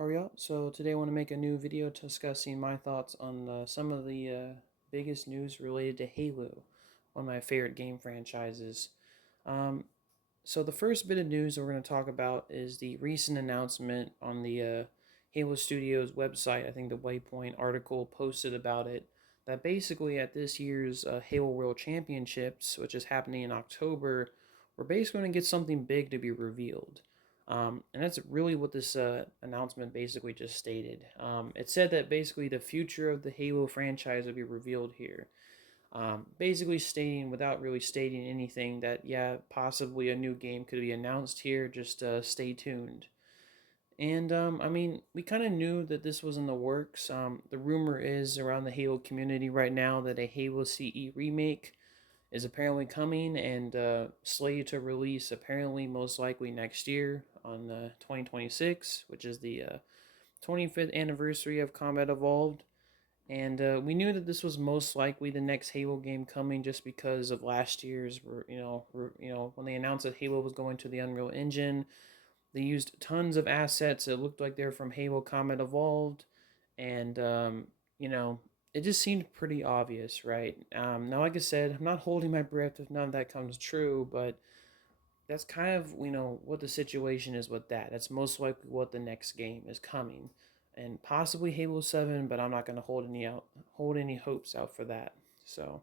Ariel. So today I want to make a new video discussing my thoughts on some of the biggest news related to Halo, one of my favorite game franchises. Um, so the first bit of news that we're going to talk about is the recent announcement on the Halo Studios website. I think the Waypoint article posted about it. That basically at this year's Halo World Championships, which is happening in October, we're basically going to get something big to be revealed. And that's really what this announcement basically just stated. It said that basically the future of the Halo franchise will be revealed here. Basically stating, without really stating anything, that yeah, possibly a new game could be announced here. Just stay tuned. And I mean, we kind of knew that this was in the works. The rumor is around the Halo community right now that a Halo CE remake is apparently coming and slated to release apparently most likely next year on 2026, which is the 25th anniversary of Combat Evolved. And we knew that this was most likely the next Halo game coming, just because of last year's, when they announced that Halo was going to the Unreal Engine, they used tons of assets that looked like they're from Halo Combat Evolved, and you know, it just seemed pretty obvious, right? Now, like I said, I'm not holding my breath if none of that comes true, but that's kind of what the situation is with that. That's most likely what the next game is coming, and possibly Halo 7, but I'm not going to hold any hopes out for that. So,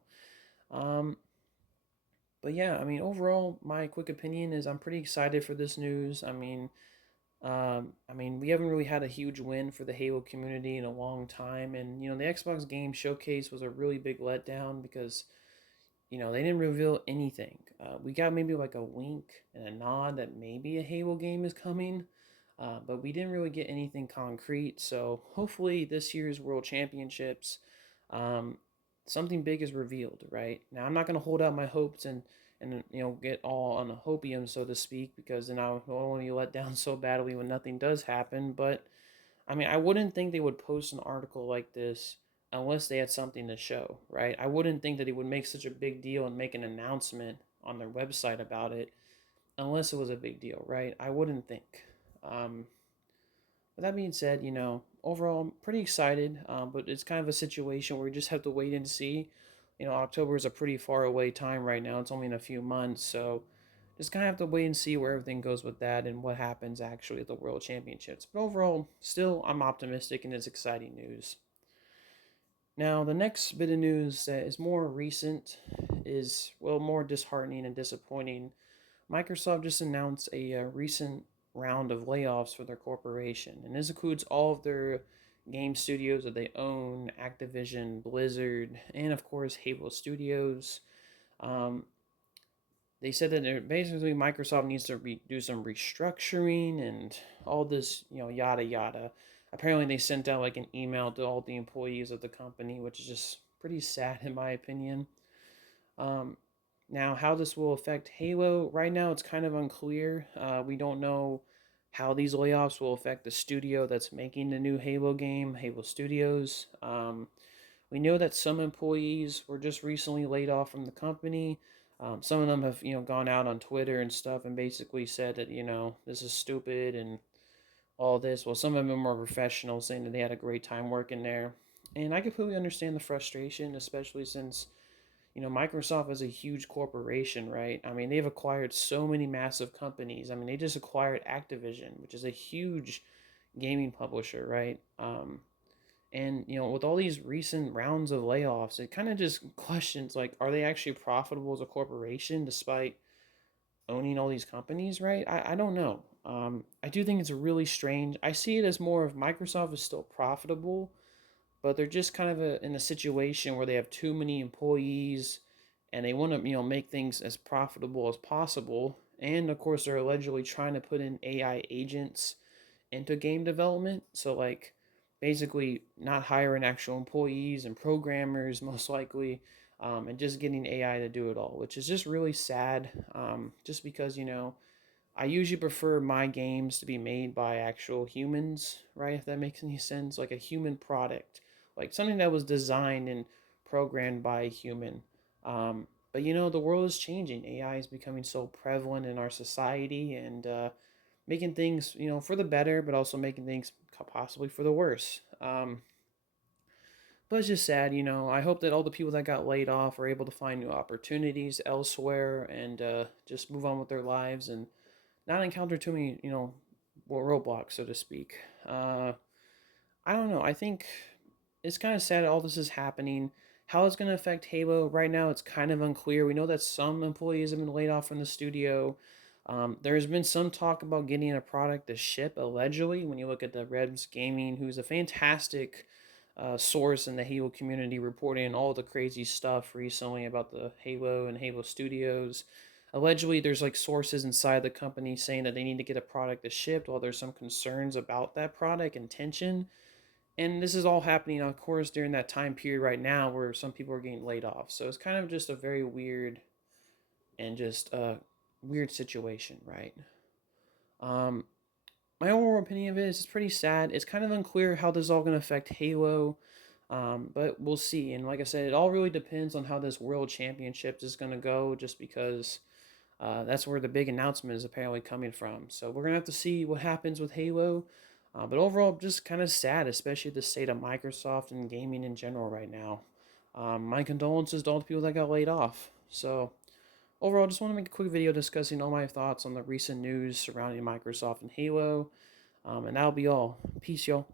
um, but yeah, I mean, overall, my quick opinion is I'm pretty excited for this news. We haven't really had a huge win for the Halo community in a long time, and the Xbox Game Showcase was a really big letdown because they didn't reveal anything. We got maybe like a wink and a nod that maybe a Halo game is coming, but we didn't really get anything concrete. So hopefully this year's World Championships, um, something big is revealed. Right now, I'm not gonna hold out my hopes and get all on a hopium, so to speak, because then I'll only be let down so badly when nothing does happen. But I mean, I wouldn't think they would post an article like this unless they had something to show, right? I wouldn't think that they would make such a big deal and make an announcement on their website about it unless it was a big deal, right? I wouldn't think. Um, but that being said, overall, I'm pretty excited, but it's kind of a situation where we just have to wait and see. October is a pretty far away time right now. It's only in a few months, so just kind of have to wait and see where everything goes with that and what happens actually at the World Championships. But overall, still, I'm optimistic and it's exciting news. Now, the next bit of news that is more recent is, well, more disheartening and disappointing. Microsoft just announced a recent round of layoffs for their corporation, and this includes all of their game studios that they own: Activision, Blizzard, and of course Halo Studios. Um, they said that basically Microsoft needs to do some restructuring and all this, yada yada. Apparently, they sent out like an email to all the employees of the company, which is just pretty sad in my opinion. Um, Now, how this will affect Halo, right now it's kind of unclear. We don't know how these layoffs will affect the studio that's making the new Halo game, Halo Studios. We know that some employees were just recently laid off from the company. Some of them have, gone out on Twitter and stuff and basically said that, this is stupid and all this. Well, some of them are more professional, saying that they had a great time working there. And I completely understand the frustration, especially since, Microsoft is a huge corporation, right? I mean, they've acquired so many massive companies. I mean, they just acquired Activision, which is a huge gaming publisher, right? And with all these recent rounds of layoffs, it kind of just questions like, are they actually profitable as a corporation despite owning all these companies, right? I don't know. I do think it's really strange. I see it as more of Microsoft is still profitable, but they're just kind of in a situation where they have too many employees and they want to make things as profitable as possible. And of course, they're allegedly trying to put in AI agents into game development. So like basically not hiring actual employees and programmers most likely, and just getting AI to do it all, which is just really sad. Just because I usually prefer my games to be made by actual humans, right? If that makes any sense, like a human product, like something that was designed and programmed by a human. But the world is changing. AI is becoming so prevalent in our society, and making things, for the better, but also making things possibly for the worse. But it's just sad, I hope that all the people that got laid off are able to find new opportunities elsewhere and just move on with their lives and not encounter too many, roadblocks, so to speak. I don't know. I think it's kind of sad all this is happening. How it's going to affect Halo right now, it's kind of unclear. We know that some employees have been laid off from the studio. There's been some talk about getting a product to ship, allegedly. When you look at the Rebs Gaming, who's a fantastic source in the Halo community, reporting all the crazy stuff recently about the Halo and Halo Studios. Allegedly, there's like sources inside the company saying that they need to get a product to ship while there's some concerns about that product and tension. And this is all happening, of course, during that time period right now where some people are getting laid off. So it's kind of just a very weird and just weird situation, right? Um, my overall opinion of it is it's pretty sad. It's kind of unclear how this is all going to affect Halo, but we'll see. And like I said, it all really depends on how this World Championships is going to go, just because that's where the big announcement is apparently coming from. So we're going to have to see what happens with Halo. But overall, just kind of sad, especially the state of Microsoft and gaming in general right now. My condolences to all the people that got laid off. So overall, just want to make a quick video discussing all my thoughts on the recent news surrounding Microsoft and Halo. And that'll be all. Peace, y'all.